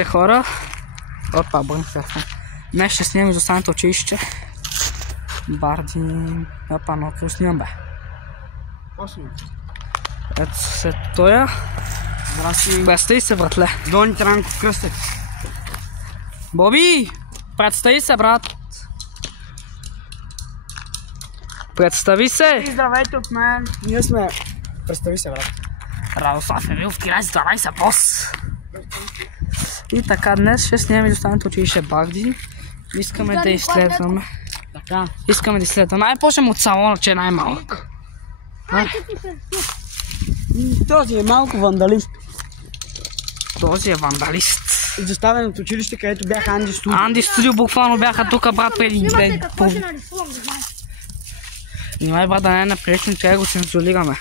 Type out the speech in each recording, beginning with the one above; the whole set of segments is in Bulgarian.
Здравейте, хора! Опа, бърнах телефон. Днес ще снимам изостаналото училище. Бардин... Опа, но какво снимам, бе? Ето след тоя. Представи се, братле. Дони Транков кръстец. Боби! Представи се, брат! Представи се! Здравейте от мен. Ние сме... Представи се, брат. Радослав Емилов, 13-12 бос! И така, днес ще снимаме изостаналото училище Бардин. Искаме да изследваме. Така. Искаме да изследваме. Почнем от салона, че е най-малък. Този е малко вандалист. Този е вандалист. Изоставен от училище, където бяха Анди Студио. Анди Студио буквално бяха тук, брат, преди ден. Внимай, брат, да не е напречно, трябва да го цензурираме.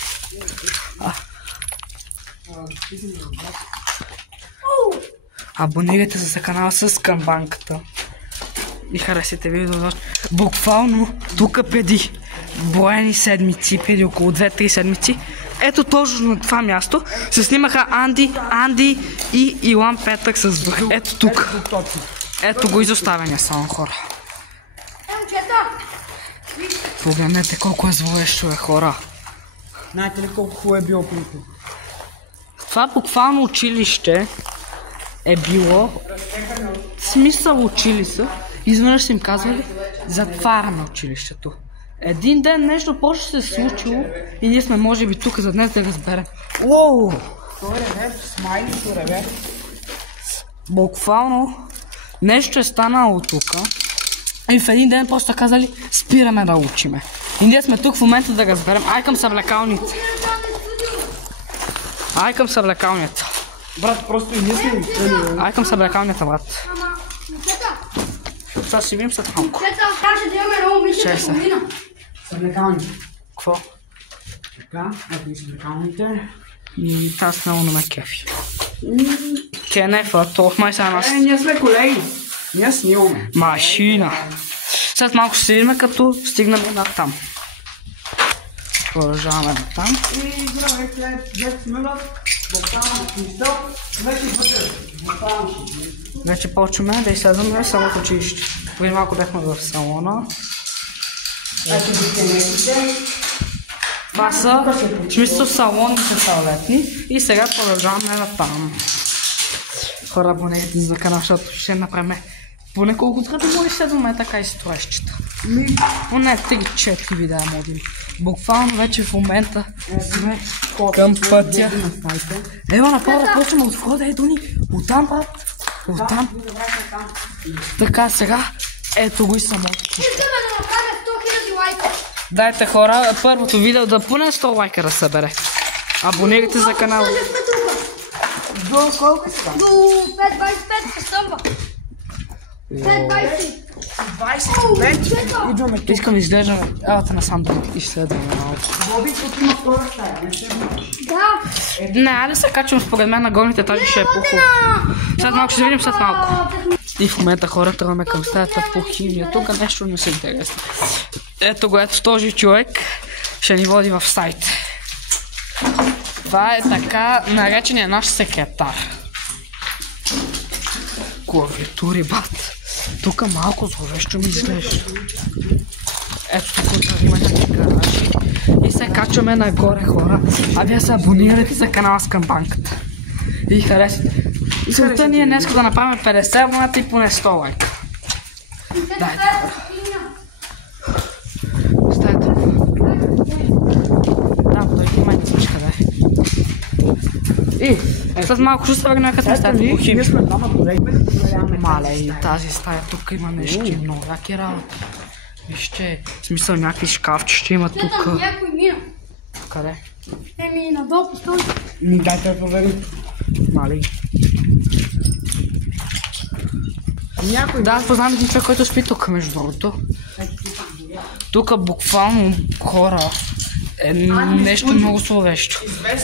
Абонирайте се за канала с камбанката. И харесайте видео. Буквално тук преди броени седмици, преди около 2-3 седмици, ето точно на това място се снимаха Анди и Илан Петък с друг. Ето тук. Ето го изоставения само, хора. Погледнете колко е зловещо, хора. Знаете ли колко хубаво е било плито? Това буквално училище е било смисъл училище. Изведнъж са им казвали затваряме училището. Един ден нещо просто се е случило и ние сме може би тук за днес да разберем. Уоу! Той реве, смайлито реве. Буквално нещо е станало тук и в един ден просто казали спираме да учиме. И ние сме тук в момента да разберем. Ай към съблекалните. Ай към съблекалните. Брат, просто и ние сме учили. Ай към съблекалните, брат. Сега си видим след малко. Ще се. Съблекалните. Какво? Така, ето и съблекалните. И аз много не ме кефи. Кенефа, това май сега нас... Ние сме колеги. Ние снимаме. Машина. След малко ще се видим, като стигнем на там. Продължаваме на там. И здравейте, 10 минути. Буквално мисъл. Вече вътре. Вече почваме да изследваме самото училище. Преди малко бяхме в салона. Ето дискенетите. Това са, в смисъл, салоните туалетни. И сега продължаваме на там. Хора, абонирайте за канал, защото ще направим поне колкото като го изследваме така и строещата. Поне 3-4 видеа модим. Буквално вече в момента сме към пътя. Ева, направо да почваме от входа, ето ни. Оттам, брат. Оттам. Така, сега, ето го и самото. Искаме да направим 100 000 лайка. Дайте, хора, първото видео да поне 100 лайка да събере. Абонирайте за канала. До колко са? До 5.25 се стъмва. 5.20. 25. Идваме тук. Искам да изглеждаме. Елата насам да изследваме малко. Боби, тук има втора стая. Не се Да. Не, айде се качвам според мен на горните етажи, ще е по-хубаво. След малко ще видим след малко. И в момента хора тръгваме към стаята по химия. Тук нещо не се интересно. Ето го, ето този човек ще ни води в сайт. Това е така наречения наш секретар. Клавиатури, бат. Тук малко зловещо ми изглежда. Ето тук има някакви гаражи. И се качваме нагоре, хора. А вие се абонирайте за канала с камбанката. И харесайте. Целта ни е днес да направим 50 абоната и поне 100 лайка. Дайте, хора. Стайте. Там той има ничка, дай. И след малко ще се върнем като сме стаята по химия. Ние сме двама колеги. Мале, и тази стая тук има нещо много яки работи. Вижте, в смисъл някакви шкафчи ще има тук. Някой мина. Къде? Еми, надолу по стол. Дайте да проверим. Мале. Някой. Да, аз познавам един човек, който спи тук, между другото. Тук буквално хора е нещо много зловещо.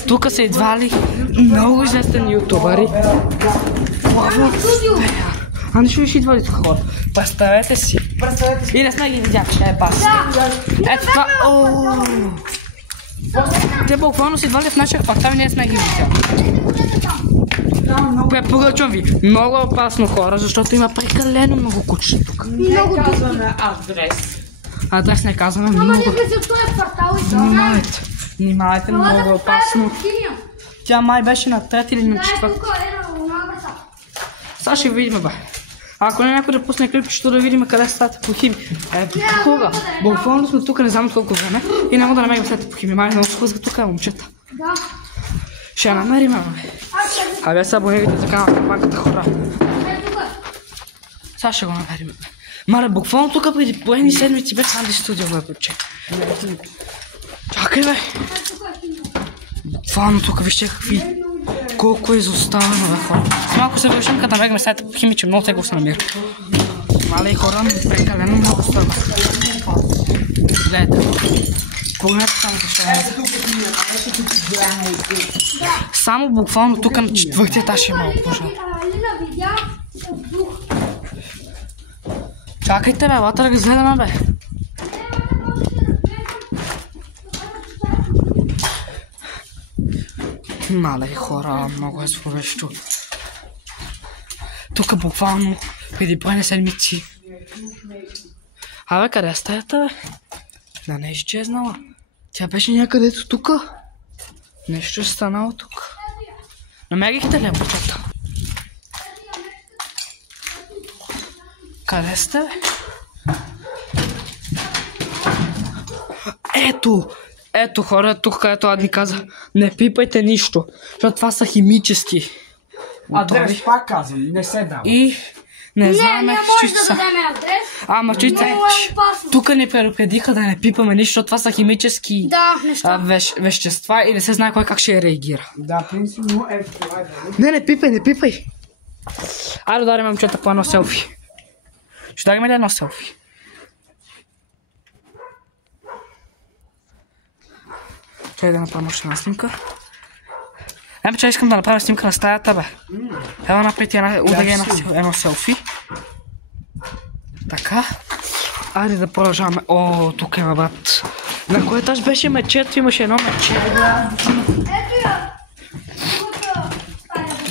Тук са идвали много известни ютубъри. А не ще идвали тук хора. Представете си. И не сме ги видяли, ще е пас. Ето това. Те буквално са идвали в нашия квартал и не сме ги видяли. Препоръчвам ви. Много опасно хора, защото има прекалено много кучета тук. Не казваме адрес. Адрес не казваме много. Ама не влезе в този квартал и Внимавайте. Внимавайте, много е опасно. Тя май беше на трети или на четвърти. Сега ще видим, бе. Ако не някой да пусне клипчето да видим къде ставате по хими. Хора, буквално сме тук не знам колко време и няма да намерим след по хими. Май много схлъзга тук, момчета. Да. Ще я намерим, бе. Абе, сега абонирайте за канала Кампанката, хора. Сега ще го намерим, бе. Мале, буквално тук преди поедни седмици без Анди Студио, бе, бе. Чакай, бе. Буквално тук вижте какви. Колко е изоставено, бе, хора. Малко се вършим, като намерим сайта по хими, че много тегло се намира. Мале и хора, прекалено много става. Гледайте. Погледнете само защо е. Само буквално тук на четвъртия етаж е малко пожар. Чакайте, бе, лата да ги гледаме, бе. Мале хора, много е зловещо. Тук буквално преди броени седмици. Абе, къде е стаята, бе? Да не е изчезнала. Тя беше някъдето тук. Нещо е станало тук. Намерихте ли ботата? Къде сте, бе? Ето! Ето хора, тук където Адни каза, не пипайте нищо, защото това са химически. Адрес пак казвам, не се дава. И не знаме, не може да дадем адрес. Ама чуйте, тук ни предупредиха да не пипаме нищо, защото това са химически вещества и не се знае кой как ще реагира. Да, принципно е това да. Не пипай, не пипай. Айде ударим момчета по едно селфи. Ще ударим ли едно селфи? Чай да направим още една снимка. Ебе, че искам да направя снимка на стаята, бе. Ева направите удари едно селфи. Така. Айде да продължаваме. О, тук има, брат. На кой етаж беше мечето? Имаше едно мече. Ето я.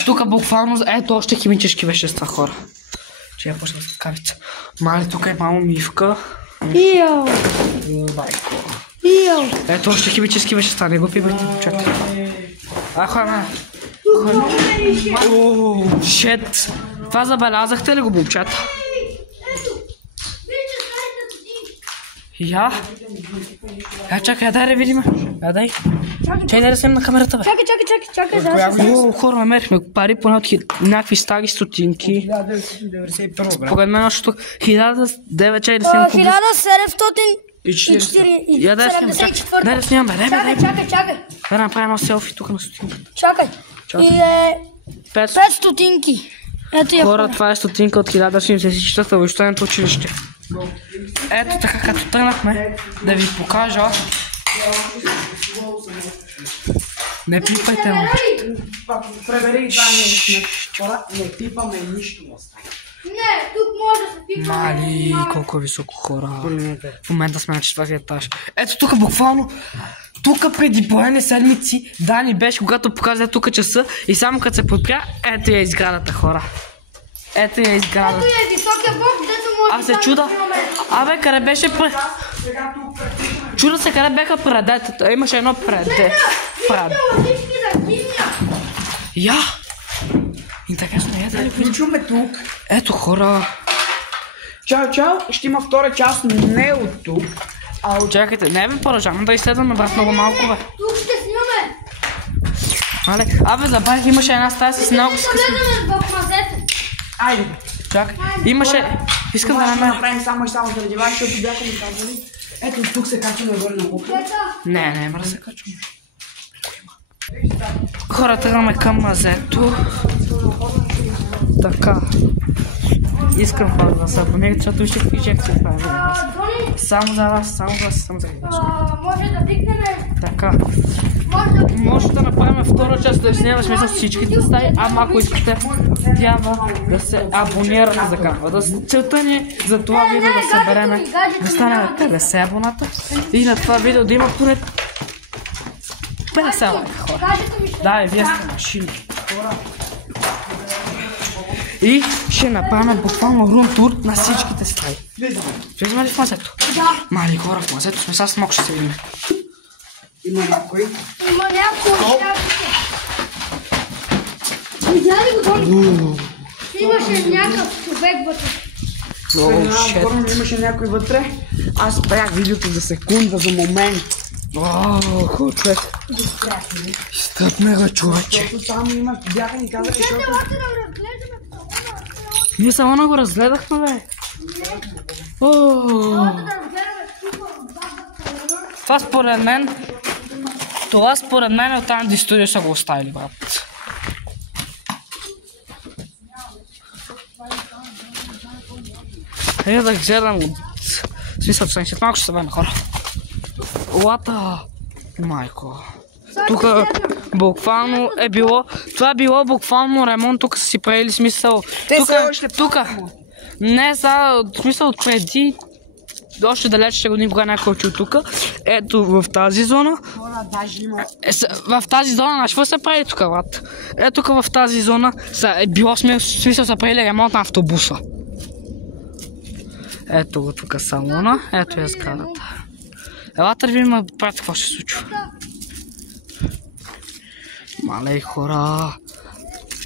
Тук буквално, ето още химически вещества, хора. Че я почна с кавица. Мали, тук е малко мивка. Ио. Байко. Ио. Ето още химически вещества, не го пипайте, момчета. Хора. Ооо, шет. Това забелязахте ли го, момчета? Я? Чакай, дай да видим. Дай. Чай да снимам на камерата, бе. Чакай. О, хора, намерихме пари поне от някакви стари стотинки. 1991, Според мен още тук 1900 чай да снимам. 1774. Дай да снимам, бе. Чакай. Да направим едно селфи тук на стотинки. Чакай. И е 5 стотинки. Ето я. Хора, това е стотинка от 1974 войщеното училище. Ето така, като тръгнахме да ви покажа. Не пипайте, момчета. Пребери това хора, не пипаме нищо на стая. Не, тук може да се пипа. Мали, колко е високо, хора. В момента сме на четвъртия етаж. Ето тук буквално, тук преди поне седмици Дани беше, когато показа тук часа и само като се подпря, ето я изградата, хора. Ето я изградата. Ето е високия бокс, дето може Аз се чуда. Абе, къде беше чуда се къде беха предетата. Имаше едно преде. Я! Интересно, я да ли Включваме тук. Ето хора. Чао, ще има втора част, не от тук. Чакайте, не бе продължаваме да изследваме, брат, много малко, бе. Тук ще снимаме. Мале, абе, забавих, имаше една стая с много скъсна. Гледаме в мазето. Айде. Чакай, имаше... Искам да намеря. Направим само и само заради вас, защото бяха ми казали. Ето тук се качваме горе на кухня. Не, мра се качваме. Хора, тръгваме към мазето. Така. Искам хора да се абонирате, защото вижте какви инжекции прави за вас. Само за вас, само за вас. Може да викнем. Така. Може да направим втора част, да снимаме с всичките стаи, ама ако искате, трябва да се абонирате за канала. Целта ни е за това видео да събереме, да стане 50 абоната и на това видео да има поне 50 лайка, хора. Да, вие сте машини. И ще направим буквално рум-тур на всичките стаи. Влизаме ли в мазето? Да. Мали хора, в мазето сме, сега смок ще се видим. Има някой. Има някой. Видя ли го долу? Имаше някакъв човек вътре. Горно имаше някой вътре. Аз спрях видеото за секунда, за момент. Хубаво, човек. Стъпне го, човече. Защото там бяха ни казали, защото... Елате да разглеждаме салона. Ние салона го разгледахме, бе. Елате да разгледаме супер салона. Това според мен от Анди Студио са го оставили, брат. Хайде да гледам от смисъл, че след малко ще се върна, хора. Лата, майко. Тук буквално е било, това е било буквално ремонт, тук са си правили смисъл. Тук, не са, в смисъл от преди, още далече години, кога някой учил тук. Ето в тази зона. В тази зона, знаеш какво се прави тук, брат? Ето тук в тази зона е било смисъл са правили ремонт на автобуса. Ето го тук салона, ето е сградата. Елата да видим, брат, какво ще се случва. Мале хора.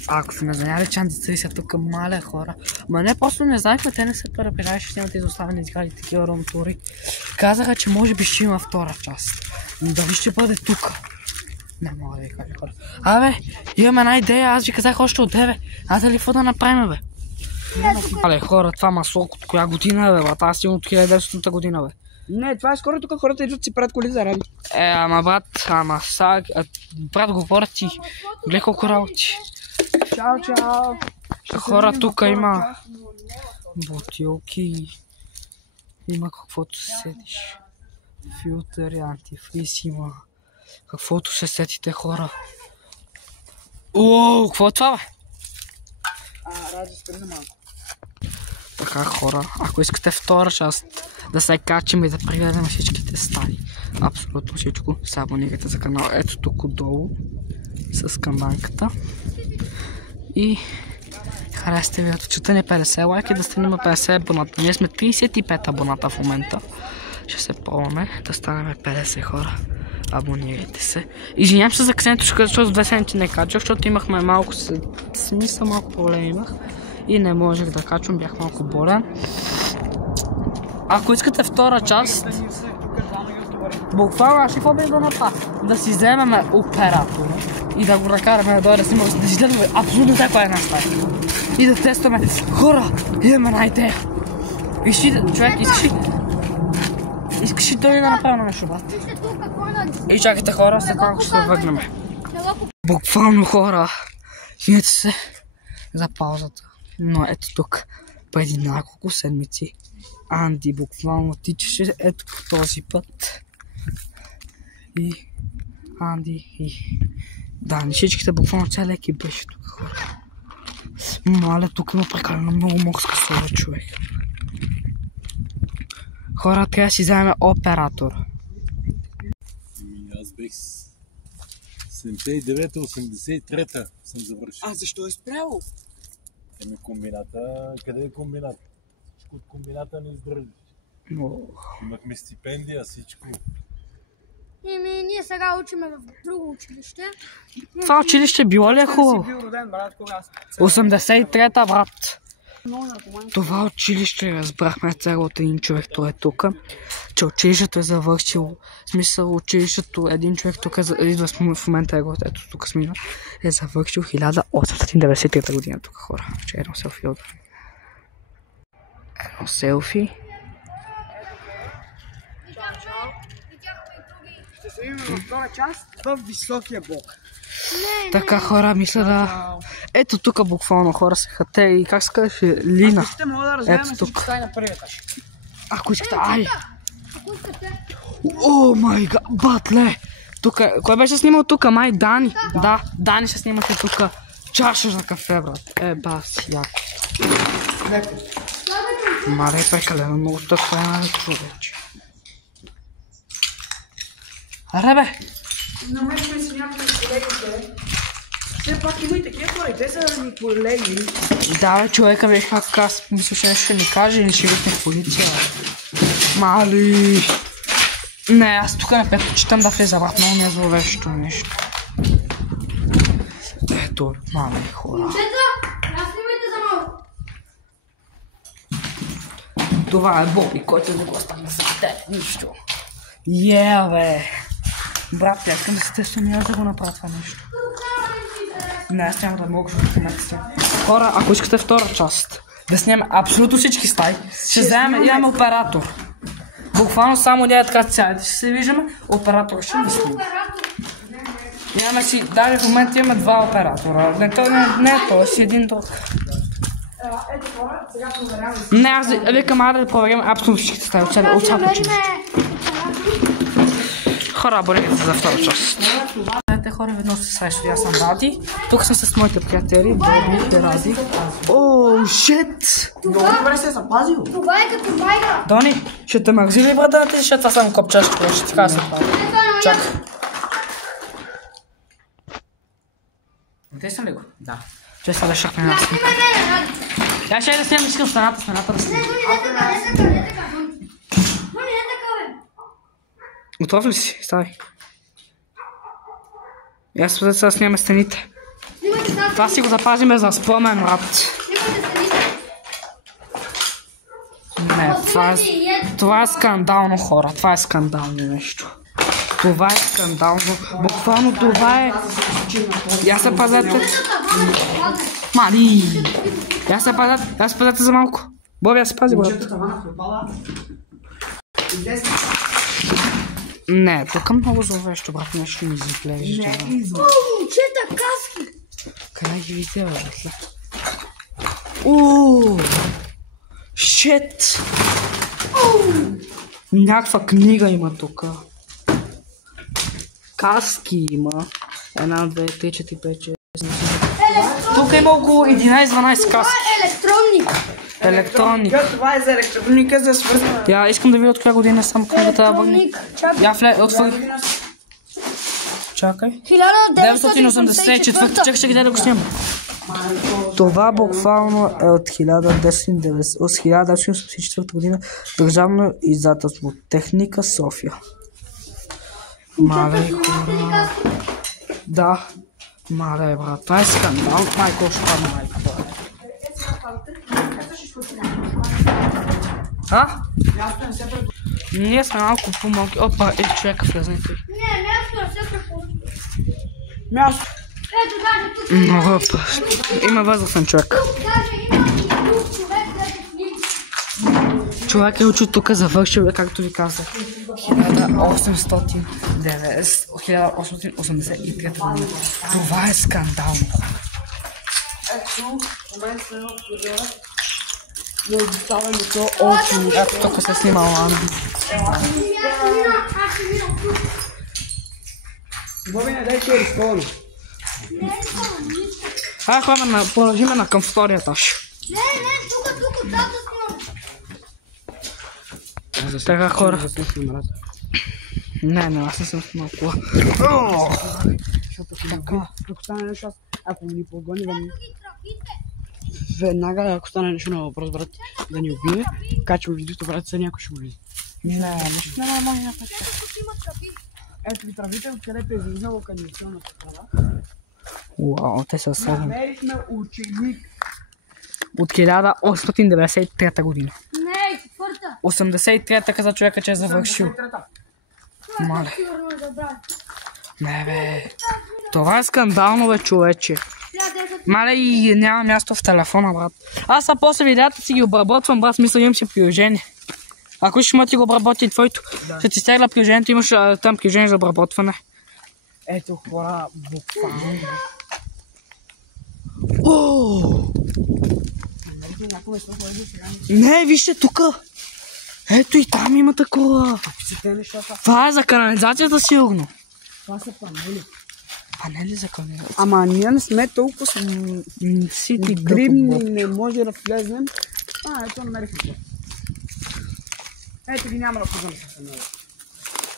Ако сме заняли чандици са тук, мале хора. Ма не, просто не знаехме, те не се препирали, ще имат изоставени сгради, такива рум-тури. Казаха, че може би ще има втора част. Но дали ще бъде тук? Не мога да ви кажа, хора. Абе, имаме една идея, аз ви казах още от 9. А дали какво да направим, бе? Мале хора, това масло от коя година, бе, брат? Аз имам от 1900 година, бе. Не, това е скоро тук хората идват си правят коли за ради. Ама брат, брат, говоря ти. Гледай колко работи. Чао, чао. Хора, тук има бутилки. Има каквото се седиш. Филтъри, антифриз има. Каквото се сетите, хора. Уоу, какво е това, бе? Ради, спри за малко. Така, хора, ако искате втора част да се качим и да прегледаме всичките стаи, абсолютно всичко, се абонирайте за канала. Ето тук отдолу с камбанката. И харесате видеото, чета ни 50 лайки, да стигнем 50 абоната. Ние сме 35 абоната в момента. Ще се пробваме да станем 50 хора. Абонирайте се. Извинявам се за късенето, защото 2 седмици не качвах, защото имахме малко смисъл, малко проблеми имах. И не можех да качвам, бях малко болен. Ако искате втора част, буквално аз какво бих да направя? Да си вземем оператора и да го накараме да дойде да снимаме, да си гледаме абсолютно всяка една стая. И да тестваме. Хора, имаме една идея. Човек, искаш ли той да направим нещо, брат? И чакайте, хора, след малко ще се върнем. Буквално, хора, извинете се за паузата. Но ето тук, преди няколко седмици, Анди буквално тичаше ето по този път. И Анди и Дани, всичките буквално цял екип беше тук, хора. Маля, тук има прекалено много морска сода, човек. Хора, трябва да си вземем оператор. Аз бех 79-83 съм завършил. А защо е спряло? Еми комбината, къде е комбинат? От комбината не издържиш. Имахме стипендия, всичко. Ние сега учиме в друго училище. Това училище било ли е хубаво? 83-та, брат. Това училище, разбрахме цялото един човек, той е тук, че училището е завършил, в смисъл училището, един човек тук идва в момента, ето тук смина, е завършил 1893 година тук, хора. Че едно селфи от... Едно селфи. Ще се видим във втора част в високия блок. Така, хора, мисля да... Ето тук буквално хора се хате и как се казваше Лина. Ако искате, мога да разгледаме всички стаи на първия етаж. Ако искате, ай! О май гад, батле! Тук, кой беше снимал тук? Май Дани? Да, Дани ще снимаше тук. Чаша за кафе, брат. Баси, яко. Мале, прекалено много тъква, човече. Аре, бе! Намерихме си някои с колегите. Все пак има и такива хора, те са ни колеги. Да, бе, човека беше как аз мисля, че нещо ще ни каже или ще викне в полиция. Мали. Не, аз тук не предпочитам да влеза, брат, много ми е зловещо нещо. Ето, мали хора. Момчета, снимайте за малко. Това е Боби, който не го стане за теб, нищо. Бе. Брат, я искам да се тествам и аз да го направя това нещо. Не, аз няма да мога, защото в момента съм. Хора, ако искате втора част, да снимаме абсолютно всички стаи, ще вземем, имаме оператор. Буквално само ние така цялите ще се виждаме, оператор ще ни снима. Имаме си, даже в момента имаме два оператора. Не, то си един друг. Ето хора, сега проверяваме. Не, аз викам да проверим абсолютно всичките стаи от цялото училище. Хора, абонирайте се за втора част. Знаете хора, ведно се срещу, аз съм Ради. Тук съм с моите приятели, Боби и Ради. Оу, шит! Добре се е запазил. Това е като майка. Дони, ще те мързи ли брата да ти, ще това само копчашко, ще ти кажа се прави. Чакай. Те съм ли го? Да. Че се решахме на снимка. Я ще да снимам, искам стената да снимам. Готов ли си? Ставай. И аз сега снимаме стените. Това си го запазиме за спомен, брат. Не, това е скандално, хора. Това е скандално нещо. Това е скандално. Буквално това е... Я се пазете. Мали! Я се пазете за малко. Боби, я се пази, брат. Не, тук много зловещо, брат, нещо ми изглежда. Момчета, каски. Къде ги видите, бе, братле? Ууу! Шит! Някаква книга има тук. Каски има. 1, 2, 3, 4, 5, 6. Тук има около 11-12 каски. Електроник. Това е за електроника, за свързана. Я искам да видя от коя година съм книгата да бъгне. Я отвори. Чакай. 1984. Чакай, ще да го снимам. Това буквално е от 1984 година. Държавно издателство Техника София. Мале хора. Да. Мале брат. Това е скандал. Майко, що майко. А? Ние сме малко по-малки. Опа, човека влезнете. Не, място се препоръчва. Място. Ето даже тук. Много опасно. Има възрастен човек. Даже има и друг човек, който книги. Човек е учил тук, завършил, както ви казах. 1883 година. Това е скандално. Ето, в момента сме в коридора. Не оставаме то очи. Ето тук се снимал Анди. Аз ще минам тук. Боби, не дай, че е рисковано. Хора, продължиме на към втория етаж. Не, тук, тата снимам. Така хора. Не, аз не съм снимал кола. Ако стане нещо, ако ни погони, веднага, ако стане нещо на въпрос, брат, да ни убие, качвам видеото, брат, се някой ще го види. Не, нищо не мога да кажа. Ето ви травите, откъдето е излизнало канализационната тръба. Уау, те са седем. Намерихме ученик. От 1893 година. Не, четвърта. 83-та каза човека, че е завършил. Мале. Сигурно е забравя. Не бе. Това е скандално, бе, човече. Мале, и няма място в телефона, брат. Аз са после видеята си ги обработвам, брат, смисъл имам си приложение. Ако ще ти го обработи твоето, ще ти стегля приложението, имаш там приложение за обработване. Ето хора, буквално. Не, вижте тук. Ето и там има такова. Това е за канализацията сигурно. Това са панели. Панели за канализация. Ама ние не сме толкова Сити дрибни, не може да влезнем. Ето намерихме това. Ето ги няма да влезем с панели.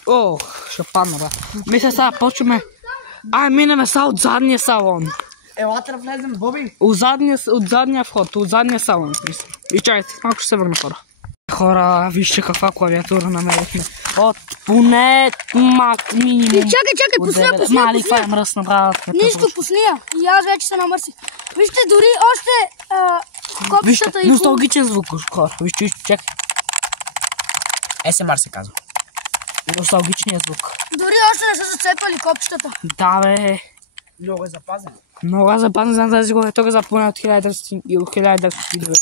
Ох, ще падна, бе. Мисля сега, почваме. Минеме сега от задния салон. Елате да влезем, Боби. От задния вход, от задния салон. И чайте, малко ще се върна хора. Хора, вижте каква клавиатура намерихме. От поне минимум. Чакай, пусня. Мали, това е мръсна, брат. Нищо, пусния. И аз вече се намърсих. Вижте, дори още копчетата и... Носталгичен звук, хора. Вижте, чакай. СМР се казва. Носталгичният звук. Дори още не са зацепали копчетата. Да, бе. Много е запазен. Много запазен за тази клавиатура за поне от 1909 година.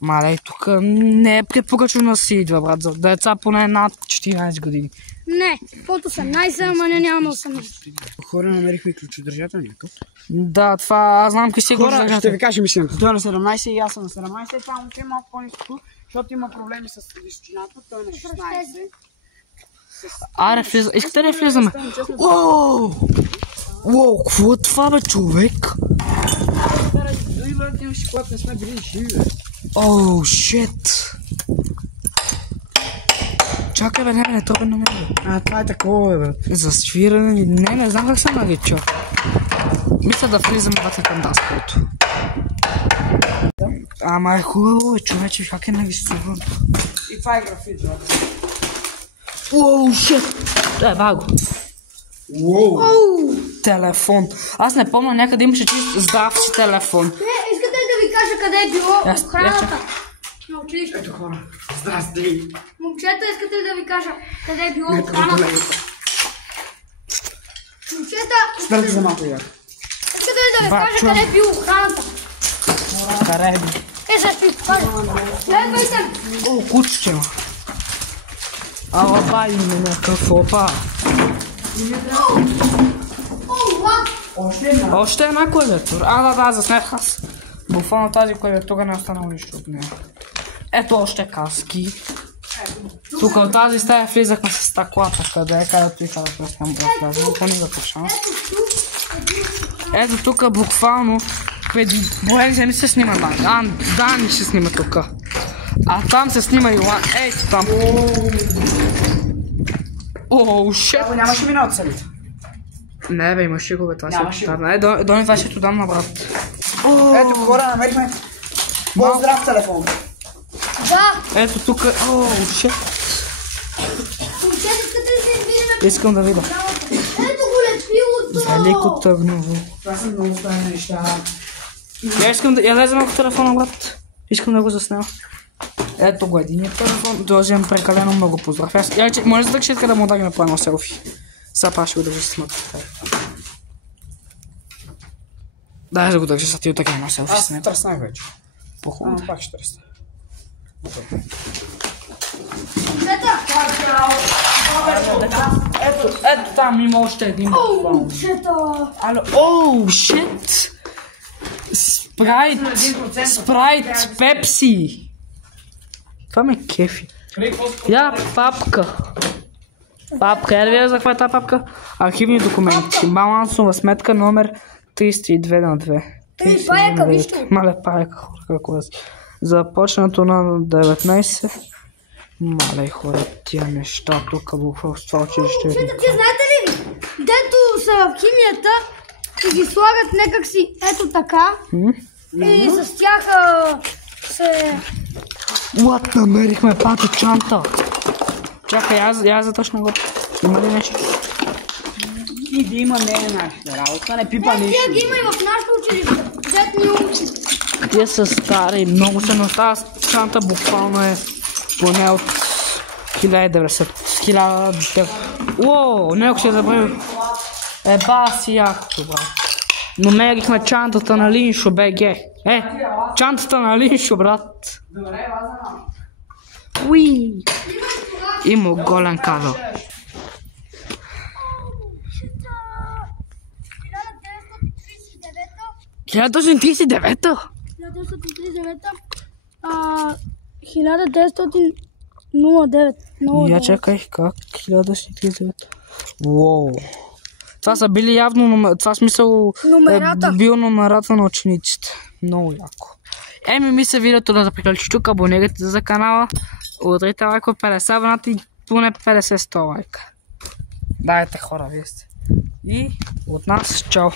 Мале, тук не е препоръчено да си идва, брат, за деца поне над 14 години. Не, под 18, ама няма 18. Хора, намерихме ключодържател някакъв. Да, това аз знам какви си Хора, ще ви кажа мисленето. Той е на 17 и аз съм на 17. Това момче е малко по-ниско, защото има проблеми с височината. Той е на 16. Аре, искате ли влизаме? Уоу, какво е това, бе, човек? Дори брат, имаше, когато не сме били живи, бе. Оу, шит. Чакай, бе, не тръпен на него. Това е такова, бе, брат. За свиране, не знам как се нарича. Мисля да влизаме вътре към даскалото. Ама е хубаво, бе, човече, как е нарисуван. И това е графит, брат. Уоу, шит. Баго. Уоу. Телефон. Аз не помня, някъде имаше чист здрав си телефон. Не, искате ли да ви кажа къде е било охраната на училището? Ето хора, здрасти. Момчета, искате ли да ви кажа къде е било охраната? Момчета, Спрете за малко яко. искате ли да ви кажа къде е било охраната? Карай ми. Сега ще ви кажа. Следвайте. О, кучче. Ала бай ми някакъв опа. Още една клавиатура. Да, заснех аз. Буквално тази клавиатура не е останало нищо от нея. Ето още каски. Тук от тази стая влизахме с стъклата, където и където сме влязли, по никакъв шанс. Ето тук буквално преди броени земи се снима Дани ще снима тук. А там се снима Йоан. Ето там. Оу, шет. Нямаше мина от селите. Не бе, имаше го бе, това си е. Дони това ще ти дам на брат. Ето хора, намерихме по-здрав телефон. Да. Ето тук. Оу, шет. Момчета, искате ли да видим? Искам да видя. Ето го летвилото. Велико тъгново. Това са много странни неща. Я лезем в телефона, брат. Искам да го заснема. Ето го единият телефон. Дължим прекалено много поздрав. Може да дъкшетка да му даде по едно селфи. Сега па ще го държа с мътка. Дай да го държа с тия така едно селфи. Аз тръснах вече. По-хубаво. Пак ще тръсна. Ето там има още един. Оу, шит! Спрайт, пепси. Това ме кефи. Я, папка. Я да видя за каква е тази папка? Архивни документи. Балансова сметка номер 32 на 2. Ей, паяка, вижте. Мале, паяка, хора, какво е. Започнато на 19. Мале, хора, тия неща тук в това училище. Ти знаете ли, дето са в химията и ги слагат някак си ето така и с тях се... What, намерихме пато чанта. Чакай, аз заточна го. Има ли нещо? И да има не е нашата работа, не пипа нищо. Тия ги има и в нашото училище. Дет ни учи. Тия са стари, много се ностава. Чанта буквално е поне от 1090. Уоу, него ще забравя. Еба си якото, брат. Намерихме чантата на Линшо БГ. Чантата на Линшо, брат. Уи. Има голен кабел. 1939-та? 1909. Я чакай, как? 1939. Уоу. Това са били явно, това смисъл бил номерата на учениците. Много яко. Ми се видеото да приключи тук, абонирайте за канала, удрите лайко 50 абоната и поне 50-100 лайка. Дайте хора, вие сте. И от нас чао!